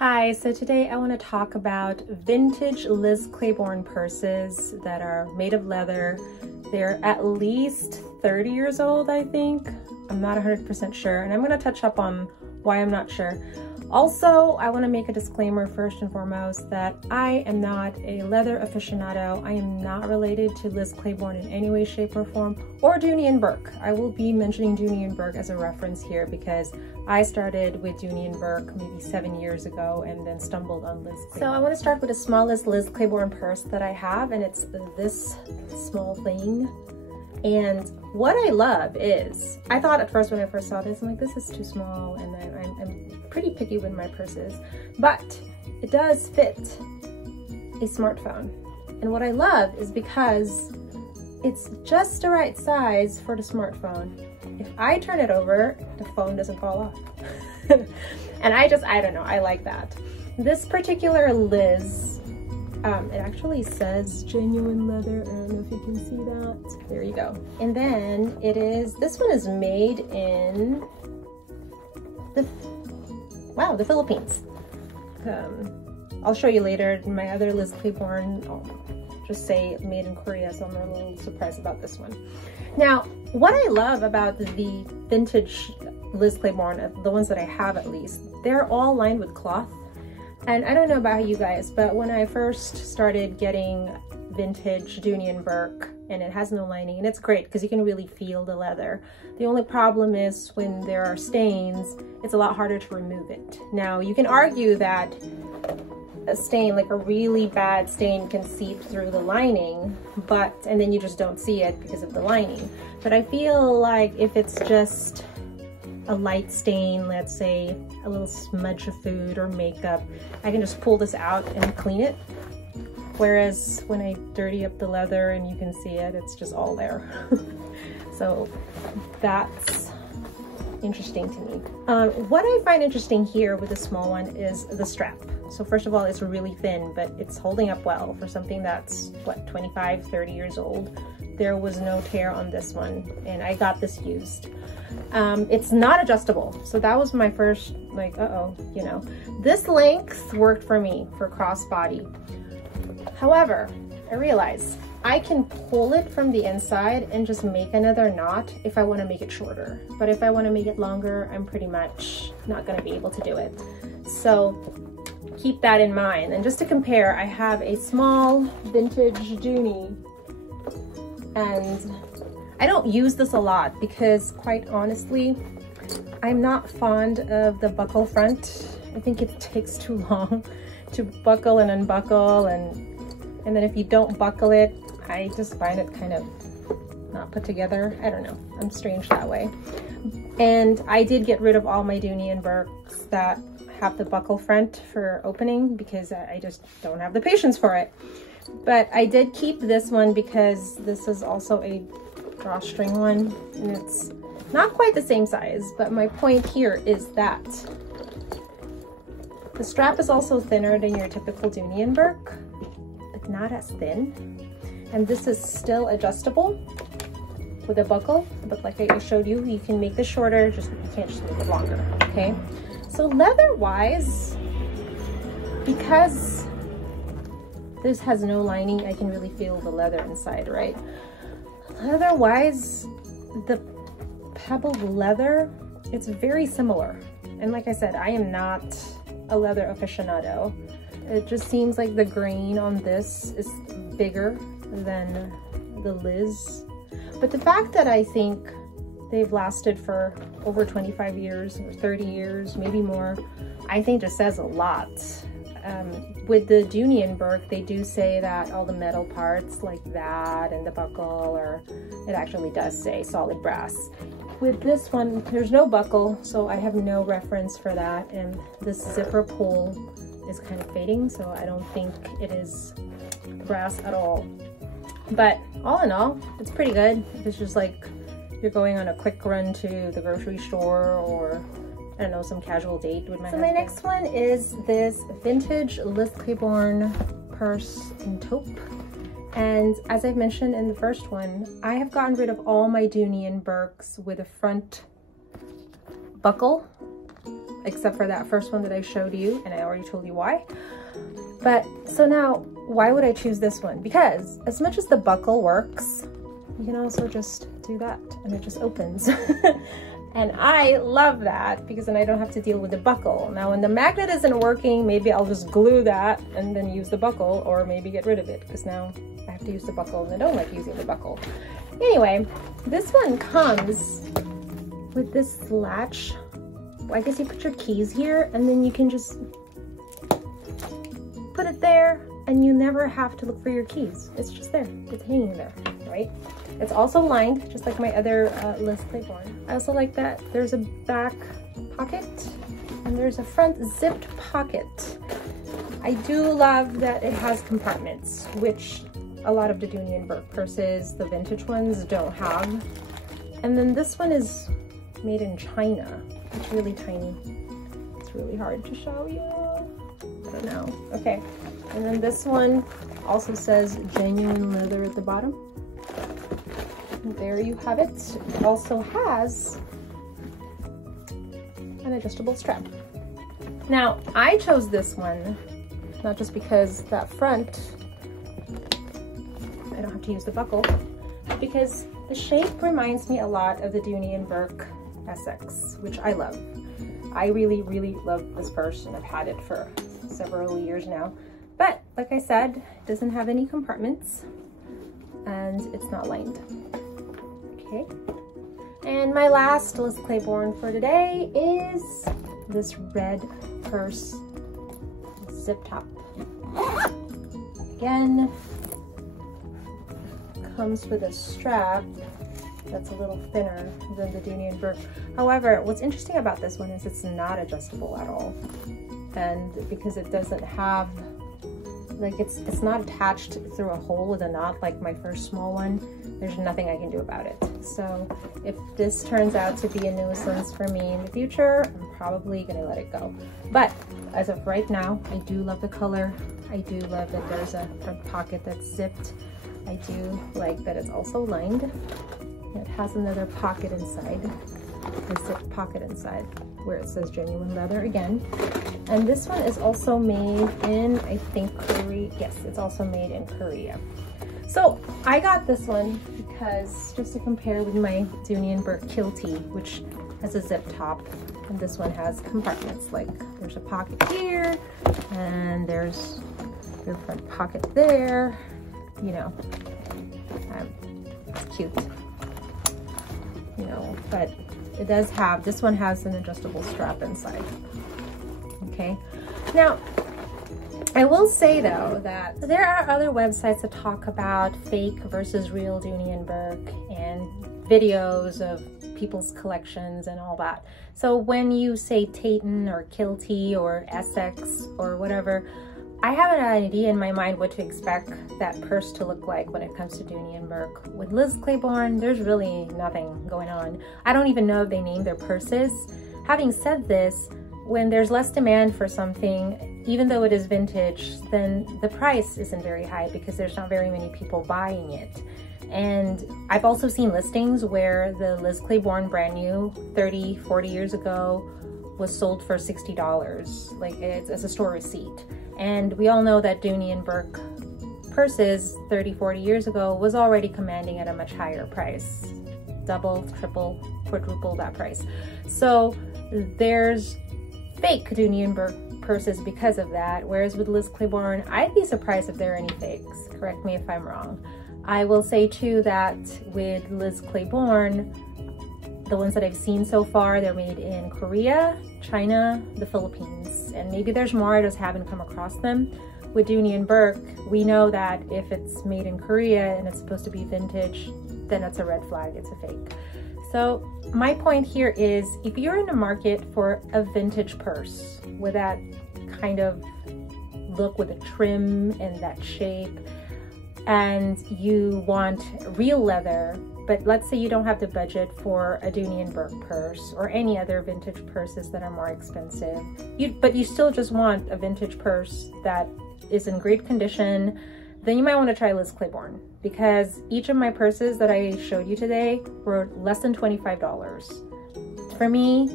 Hi, so today I want to talk about vintage Liz Claiborne purses that are made of leather. They're at least 30 years old, I think. I'm not 100% sure, and I'm going to touch up on why I'm not sure. Also, I want to make a disclaimer first and foremost that I am not a leather aficionado. I am not related to Liz Claiborne in any way, shape, or form, or Dooney Bourke. I will be mentioning Dooney Bourke as a reference here because I started with Dooney Bourke maybe 7 years ago and then stumbled on Liz Claiborne. So I want to start with the smallest Liz Claiborne purse that I have, and it's this small thing. And what I love is, I thought at first when I first saw this, I'm like, this is too small, and then I'm pretty picky with my purses, but it does fit a smartphone. And what I love is because it's just the right size for the smartphone. If I turn it over, the phone doesn't fall off. And I don't know, I like that. This particular Liz, it actually says genuine leather. I don't know if you can see that. There you go. And then this one is made in the Philippines. I'll show you later. My other Liz Claiborne, I'll just say made in Korea, so I'm a little surprised about this one. Now, what I love about the vintage Liz Claiborne, the ones that I have at least, they're all lined with cloth. And I don't know about you guys, but when I first started getting vintage Dooney Bourke, and it has no lining, and it's great because you can really feel the leather. The only problem is when there are stains, it's a lot harder to remove it. Now, you can argue that a stain, like a really bad stain, can seep through the lining, and then you just don't see it because of the lining. But I feel like if it's just a light stain, let's say a little smudge of food or makeup, I can just pull this out and clean it. Whereas when I dirty up the leather and you can see it, it's just all there. So that's interesting to me. What I find interesting here with the small one is the strap. So first of all, it's really thin, but it's holding up well for something that's, what, 25, 30 years old. There was no tear on this one, and I got this used. It's not adjustable, so that was my first, like, you know. This length worked for me for crossbody. However, I realize I can pull it from the inside and just make another knot if I want to make it shorter. But if I want to make it longer, I'm pretty much not going to be able to do it. So keep that in mind. And just to compare, I have a small vintage Dooney, and I don't use this a lot because, quite honestly, I'm not fond of the buckle front. I think it takes too long to buckle and unbuckle, and then if you don't buckle it, I just find it kind of not put together. I don't know, I'm strange that way. And I did get rid of all my Dooney Bourkes that have the buckle front for opening because I just don't have the patience for it. But I did keep this one because this is also a drawstring one, and it's not quite the same size, but my point here is that the strap is also thinner than your typical Dooney Bourke, but not as thin. And this is still adjustable with a buckle, but like I showed you, you can make this shorter, just you can't just make it longer, okay? So leather-wise, because this has no lining, I can really feel the leather inside, right? Leather-wise, the pebbled leather, it's very similar. And like I said, I am not a leather aficionado. It just seems like the grain on this is bigger than the Liz. But the fact that I think they've lasted for over 25 years or 30 years, maybe more, I think just says a lot. With the Dooney Bourke, they do say that all the metal parts like that and the buckle, or it actually does say solid brass. With this one, there's no buckle, so I have no reference for that, and this zipper pull is kind of fading, so I don't think it is brass at all. But all in all, it's pretty good. It's just like you're going on a quick run to the grocery store, or I don't know, some casual date with my husband. So my next one is this vintage Liz Claiborne purse in taupe. And as I've mentioned in the first one, I have gotten rid of all my Dooney Bourkes with a front buckle except for that first one that I showed you, and I already told you why. But so now, why would I choose this one? Because as much as the buckle works, you can also just do that and it just opens. And I love that because then I don't have to deal with the buckle. Now when the magnet isn't working, maybe I'll just glue that and then use the buckle, or maybe get rid of it because now I have to use the buckle and I don't like using the buckle. Anyway, this one comes with this latch. I guess you put your keys here and then you can just put it there and you never have to look for your keys. It's just there, it's hanging there, right? It's also lined, just like my other Liz Claiborne. I also like that there's a back pocket and there's a front zipped pocket. I do love that it has compartments, which a lot of the Dooney Bourke purses, the vintage ones, don't have. And then this one is made in China. It's really tiny. It's really hard to show you. I don't know. Okay. And then this one also says genuine leather at the bottom. And there you have it. It also has an adjustable strap. Now, I chose this one, not just because that front, I don't have to use the buckle, because the shape reminds me a lot of the Dooney Bourke SX, which I love. I really, really love this purse and I've had it for several years now. But like I said, it doesn't have any compartments and it's not lined. Okay. And my last Liz Claiborne for today is this red purse zip top. Again, comes with a strap that's a little thinner than the Dooney Bourke. However, what's interesting about this one is it's not adjustable at all. And because it doesn't have, like it's not attached through a hole with a knot like my first small one, there's nothing I can do about it. So if this turns out to be a nuisance for me in the future, I'm probably gonna let it go. But as of right now, I do love the color. I do love that there's a front pocket that's zipped. I do like that it's also lined. It has another pocket inside, a zip pocket inside, where it says genuine leather again. And this one is also made in, I think, Korea. Yes, it's also made in Korea. So I got this one because just to compare with my Dooney Bourke Kilty, which has a zip top, and this one has compartments. Like there's a pocket here, and there's your front pocket there. You know, it's cute. You know, but it does have, this one has an adjustable strap inside. Okay, now I will say though that there are other websites that talk about fake versus real Dooney Bourke and videos of people's collections and all that. So when you say Tayton or Kilty or Essex or whatever, I have an idea in my mind what to expect that purse to look like when it comes to Dooney Bourke. With Liz Claiborne, there's really nothing going on. I don't even know if they name their purses. Having said this, when there's less demand for something, even though it is vintage, then the price isn't very high because there's not very many people buying it. And I've also seen listings where the Liz Claiborne brand new 30, 40 years ago was sold for $60, like it's as a store receipt. And we all know that Dooney Bourke purses 30, 40 years ago was already commanding at a much higher price. Double, triple, quadruple that price. So there's fake Dooney Bourke purses because of that. Whereas with Liz Claiborne, I'd be surprised if there are any fakes. Correct me if I'm wrong. I will say too that with Liz Claiborne, the ones that I've seen so far, they're made in Korea, China, the Philippines, and maybe there's more, I just haven't come across them. With Dooney Bourke, we know that if it's made in Korea and it's supposed to be vintage, then it's a red flag, it's a fake. So my point here is, if you're in the market for a vintage purse with that kind of look with a trim and that shape, and you want real leather, but let's say you don't have the budget for a Dooney Bourke purse or any other vintage purses that are more expensive, but you still just want a vintage purse that is in great condition, then you might want to try Liz Claiborne, because each of my purses that I showed you today were less than $25. For me,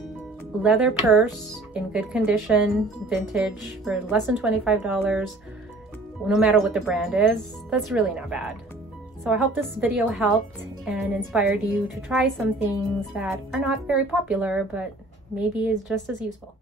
leather purse in good condition, vintage, for less than $25, no matter what the brand is. That's really not bad. So I hope this video helped and inspired you to try some things that are not very popular, but maybe is just as useful.